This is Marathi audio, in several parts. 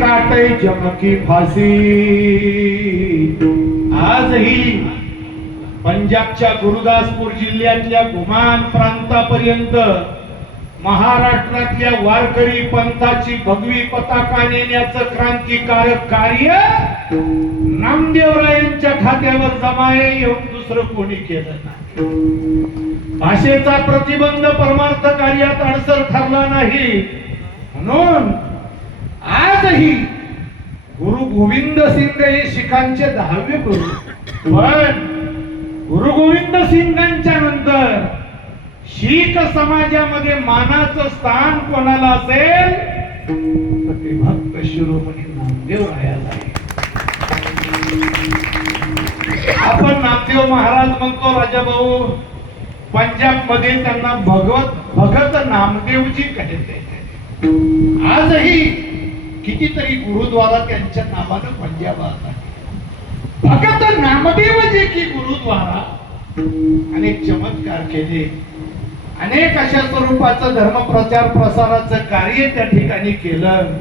काटे जमकी फाशी. आजही पंजाबच्या गुरुदासपूर जिल्ह्यातल्या गुमान प्रांतापर्यंत महाराष्ट्रातल्या वारकरी पंथाची भगवी पताका नेण्याचं क्रांतिकारक कार्य नामदेवरायांच्या खात्यावर जमाये येऊन दुसरं कोणी केलं नाही. भाषेचा प्रतिबंध परमार्थ कार्यात अडसर ठरला नाही म्हणून आजही गुरु गोविंद सिंग हे शिखांचे 10वे गुरु. पण गुरु गोविंद सिंगांच्या नंतर शीख समाजामध्ये मानाचं स्थान कोणाला असेल तर ते भक्त शिरोमणी नामदेवरायाला आहे. आपण नामदेव महाराज म्हणतो राजाभाऊ, पंजाब मध्ये त्यांना भगत नामदेवजी कहते. आजही कितीतरी गुरुद्वारा त्यांच्या नावानं पंजाबात आहे. भगत नामदेवजी की गुरुद्वारा अनेक चमत्कार केले, अनेक अशा स्वरूपाचं धर्म प्रचार प्रसाराचं कार्य त्या ठिकाणी केलं.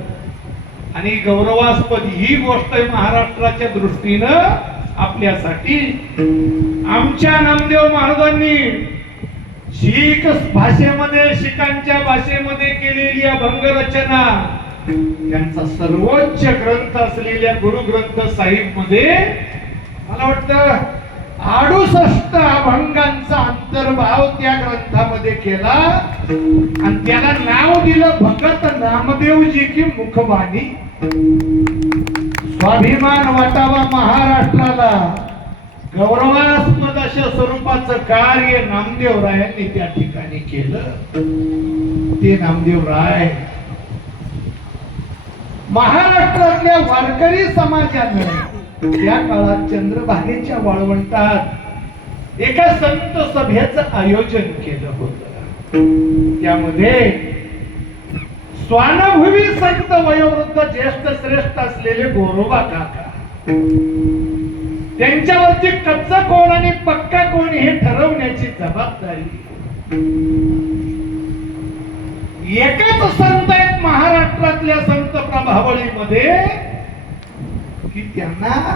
आणि गौरवास्पद ही गोष्ट महाराष्ट्राच्या दृष्टीनं आपल्यासाठी आमच्या नामदेव महाराजांनी शीख भाषेमध्ये शिखांच्या भाषेमध्ये केलेली अभंग रचना त्यांचा सर्वोच्च ग्रंथ असलेल्या गुरु ग्रंथ साहिब मध्ये मला वाटतं 68 अभंगांचा अंतर्भाव त्या ग्रंथामध्ये केला आणि त्याला नाव दिलं भगत नामदेवजी की मुखबाणी. स्वाभिमान वाटावा महाराष्ट्राला, गौरवास्पद अशा स्वरूपाचं कार्य नामदेवरायांनी त्या ठिकाणी केलं. ते नामदेवराय महाराष्ट्रातल्या वारकरी समाजानं त्या काळात चंद्रभागेच्या वाळवंटात एका संत सभेचं आयोजन केलं होतं. त्यामध्ये स्वानुभवी संत वयोवृद्ध ज्येष्ठ श्रेष्ठ असलेले गोरोबा काका, त्यांच्यावरती कच्चा कोण आणि पक्का कोण हे ठरवण्याची जबाबदारी एकच संत आहेत महाराष्ट्रातल्या संत प्रभावळीमध्ये की त्यांना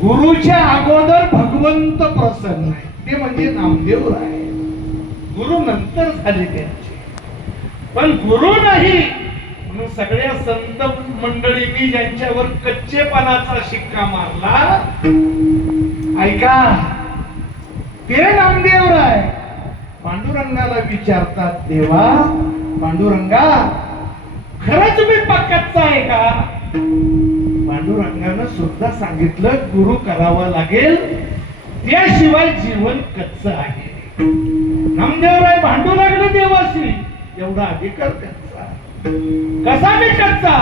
गुरुच्या अगोदर भगवंत प्रसन्न आहे, ते म्हणजे नामदेवराय. गुरु नंतर झाले त्यांचे, पण गुरु नाही म्हणून सगळ्या संत मंडळींनी ज्यांच्यावर कच्चेपणाचा शिक्का मारला, ऐका ते नामदेवराय पांडुरंगाला विचारतात, देवा पांडुरंगा खरंच मी पक्काचा आहे का? पांडुरंगानं सुद्धा सांगितलं गुरु करावा लागेल, त्याशिवाय जीवन कच्च आहे. नामदेवराय भांडू लागले देवाशी, एवढा अधिकार कच्चा. कसा मी कच्चा?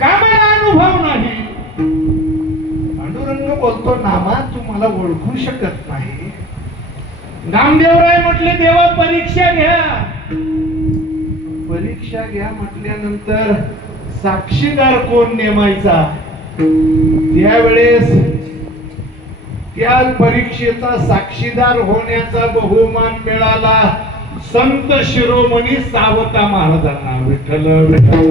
का मला अनुभव नाही? पांडुरंग बोलतो, नामा तू मला ओळखू शकत नाही. नामदेवराय म्हटले, देवा परीक्षा घ्या. परीक्षा घ्या म्हटल्यानंतर साक्षीदार कोण नेमायचा? त्यावेळेस त्या परीक्षेचा साक्षीदार होण्याचा बहुमान मिळाला संत शिरोमणी सावता महाराजांना. विठ्ठल विठ्ठल